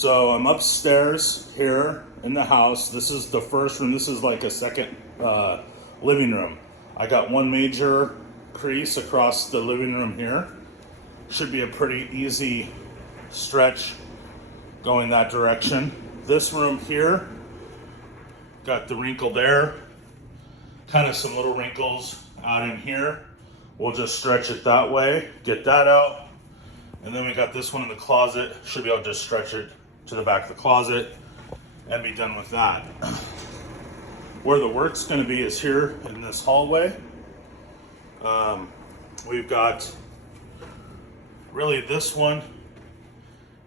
So I'm upstairs here in the house. This is the first room. This is like a second living room. I got one major crease across the living room here. Should be a pretty easy stretch going that direction. This room here, got the wrinkle there. Kind of some little wrinkles out in here. We'll just stretch it that way, get that out. And then we got this one in the closet. Should be able to just stretch it to the back of the closet and be done with that. Where the work's gonna be is here in this hallway. We've got really this one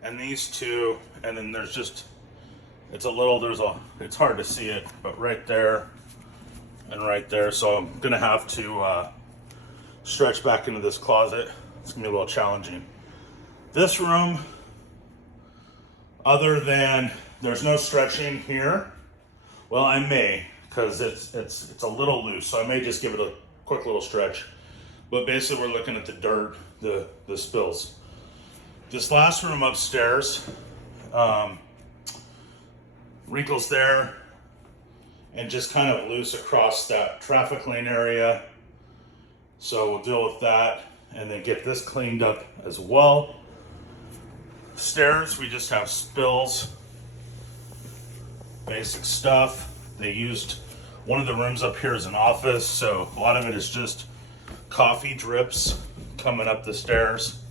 and these two, and then there's just, it's hard to see it, but right there and right there. So I'm gonna have to stretch back into this closet. It's gonna be a little challenging. This room, other than there's no stretching here, well, I may, because it's a little loose, so I may just give it a quick little stretch. But basically we're looking at the dirt, the spills. This last room upstairs, wrinkles there, and just kind of loose across that traffic lane area. So we'll deal with that and then get this cleaned up as well. Stairs, we just have spills, basic stuff. They used one of the rooms up here as an office, so a lot of it is just coffee drips coming up the stairs.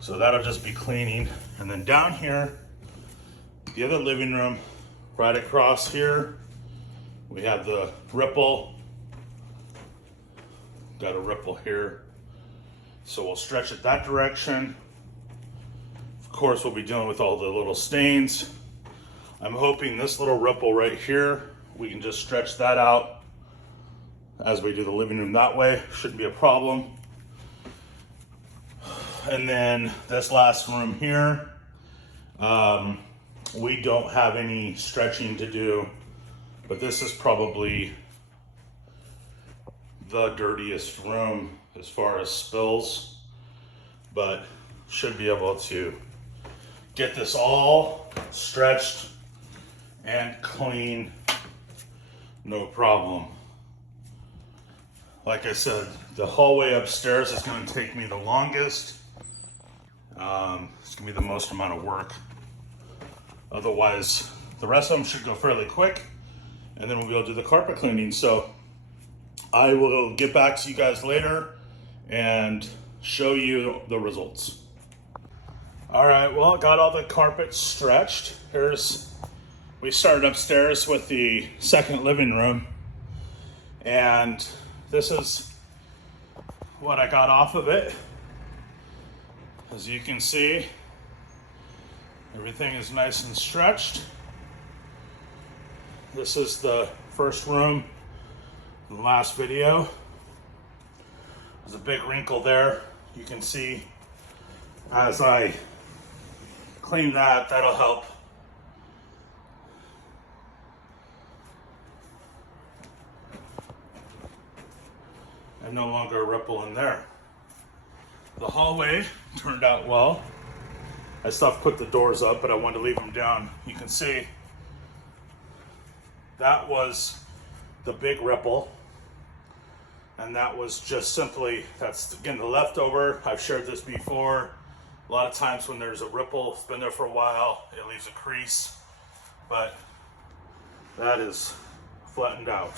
So that'll just be cleaning. And then down here, the other living room, right across here, we have the ripple. Got a ripple here. So we'll stretch it that direction. Of course, we'll be dealing with all the little stains. I'm hoping this little ripple right here, we can just stretch that out as we do the living room that way. Shouldn't be a problem. And then this last room here, we don't have any stretching to do, but this is probably the dirtiest room as far as spills, but should be able to get this all stretched and clean, no problem. Like I said, the hallway upstairs is going to take me the longest. It's going to be the most amount of work. Otherwise, the rest of them should go fairly quick, and then we'll be able to do the carpet cleaning. So I will get back to you guys later and show you the results. All right, well, got all the carpet stretched. We started upstairs with the second living room, and this is what I got off of it. As you can see, everything is nice and stretched. This is the first room in the last video. There's a big wrinkle there. You can see as I clean that, that'll help. And no longer a ripple in there. The hallway turned out well. I still have to put the doors up, but I wanted to leave them down. You can see that was the big ripple. And that was just simply, that's again the leftover. I've shared this before. A lot of times when there's a ripple, it's been there for a while, it leaves a crease, but that is flattened out.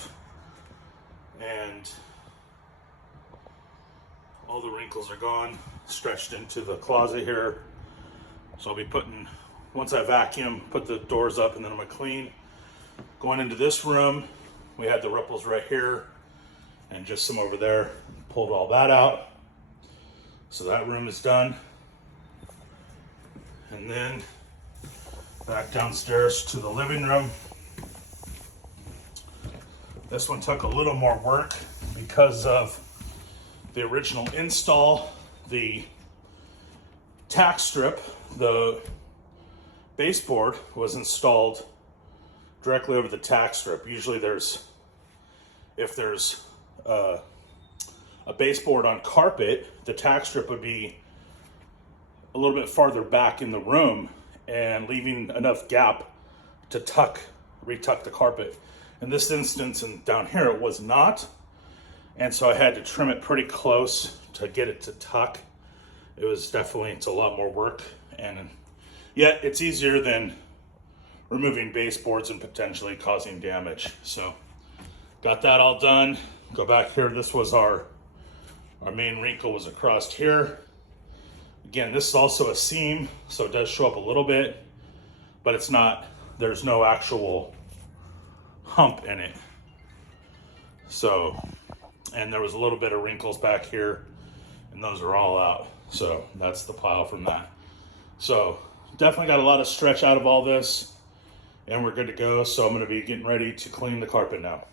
And all the wrinkles are gone, stretched into the closet here. So I'll be putting, once I vacuum, put the doors up, and then I'm gonna clean. Going into this room, we had the ripples right here and just some over there. Pulled all that out. So that room is done. And then back downstairs to the living room. This one took a little more work because of the original install. The tack strip, the baseboard was installed directly over the tack strip. Usually if there's a baseboard on carpet, the tack strip would be a little bit farther back in the room, and leaving enough gap to retuck the carpet. In this instance and down here, it was not. And so I had to trim it pretty close to get it to tuck. It's a lot more work. And yet it's easier than removing baseboards and potentially causing damage. So got that all done. Go back here. This was our main wrinkle was across here. Again, this is also a seam, so it does show up a little bit, but it's not, there's no actual hump in it. So, and there was a little bit of wrinkles back here, and those are all out. So that's the pile from that. So definitely got a lot of stretch out of all this, and we're good to go. So I'm gonna be getting ready to clean the carpet now.